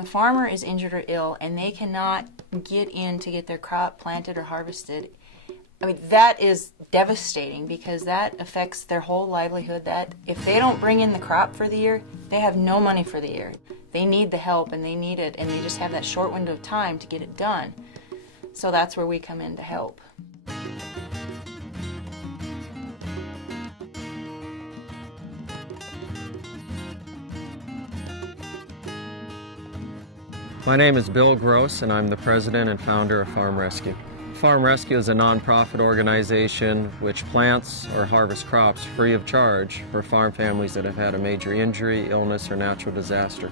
When a farmer is injured or ill and they cannot get in to get their crop planted or harvested, I mean, that is devastating because that affects their whole livelihood. That if they don't bring in the crop for the year, they have no money for the year. They need the help and they need it, and they just have that short window of time to get it done. So that's where we come in to help. My name is Bill Gross, and I'm the president and founder of Farm Rescue. Farm Rescue is a nonprofit organization which plants or harvests crops free of charge for farm families that have had a major injury, illness, or natural disaster.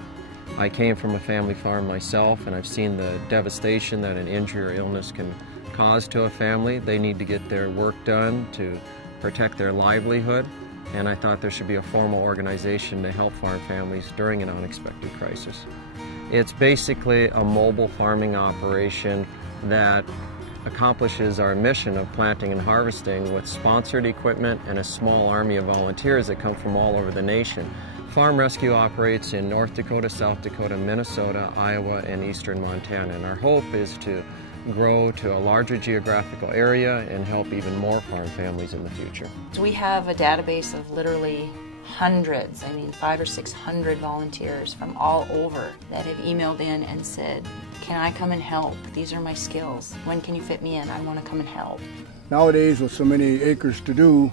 I came from a family farm myself, and I've seen the devastation that an injury or illness can cause to a family. They need to get their work done to protect their livelihood, and I thought there should be a formal organization to help farm families during an unexpected crisis. It's basically a mobile farming operation that accomplishes our mission of planting and harvesting with sponsored equipment and a small army of volunteers that come from all over the nation. Farm Rescue operates in North Dakota, South Dakota, Minnesota, Iowa, and eastern Montana, and our hope is to grow to a larger geographical area and help even more farm families in the future. So we have a database of literally hundreds, 500 or 600 volunteers from all over that have emailed in and said, can I come and help? These are my skills. When can you fit me in? I want to come and help. Nowadays, with so many acres to do,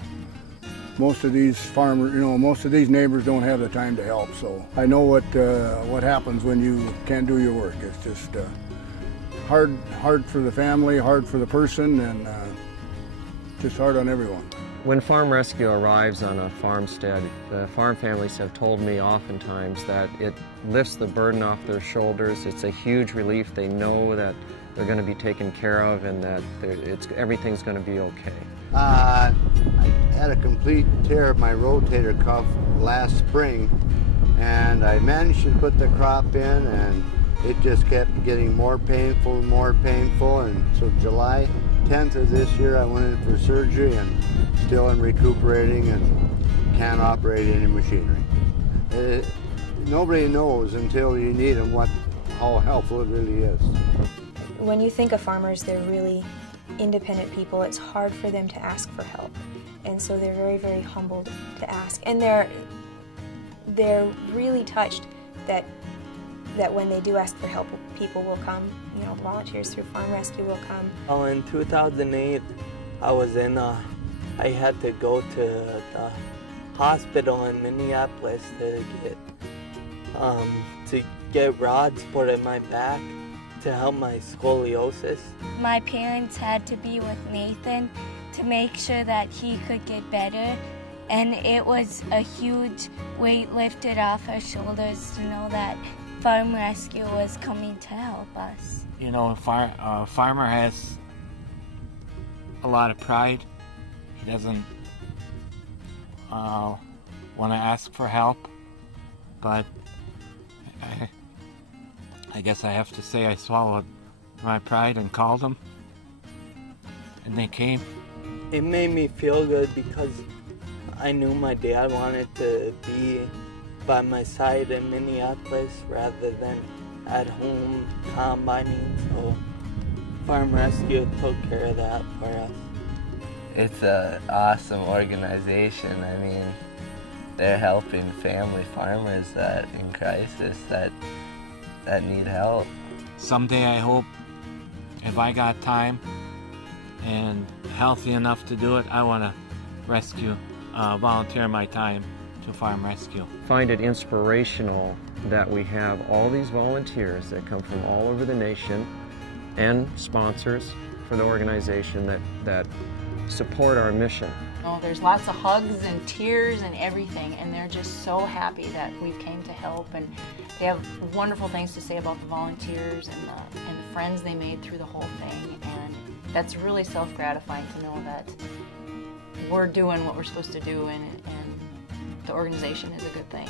most of these farmers, most of these neighbors don't have the time to help. So I know what happens when you can't do your work. It's just hard for the family, hard for the person, and just hard on everyone. When Farm Rescue arrives on a farmstead, the farm families have told me oftentimes that it lifts the burden off their shoulders. It's a huge relief. They know that they're going to be taken care of and that everything's going to be okay. I had a complete tear of my rotator cuff last spring, and I managed to put the crop in, and it just kept getting more painful and more painful, and so July 10th of this year I went in for surgery and still am recuperating and can't operate any machinery. Nobody knows until you need them how helpful it really is. When you think of farmers, they're really independent people. It's hard for them to ask for help, and so they're very, very humbled to ask, and they're really touched that when they do ask for help, people will come. Volunteers through Farm Rescue will come. Well, in 2008, I had to go to the hospital in Minneapolis to get rods put in my back to help my scoliosis. My parents had to be with Nathan to make sure that he could get better, and it was a huge weight lifted off our shoulders to know that Farm Rescue was coming to help us. A farmer has a lot of pride. He doesn't want to ask for help, but I guess I have to say I swallowed my pride and called them, and they came. It made me feel good because I knew my dad wanted to be by my side in Minneapolis rather than at home combining, so Farm Rescue took care of that for us. It's an awesome organization. They're helping family farmers that in crisis that need help. Someday I hope if I got time and healthy enough to do it, I want to volunteer my time to Farm Rescue. Find it inspirational that we have all these volunteers that come from all over the nation and sponsors for the organization that support our mission. There's lots of hugs and tears and everything, and they're just so happy that we've came to help, and they have wonderful things to say about the volunteers and the friends they made through the whole thing, and that's really self-gratifying to know that we're doing what we're supposed to do, and the organization is a good thing.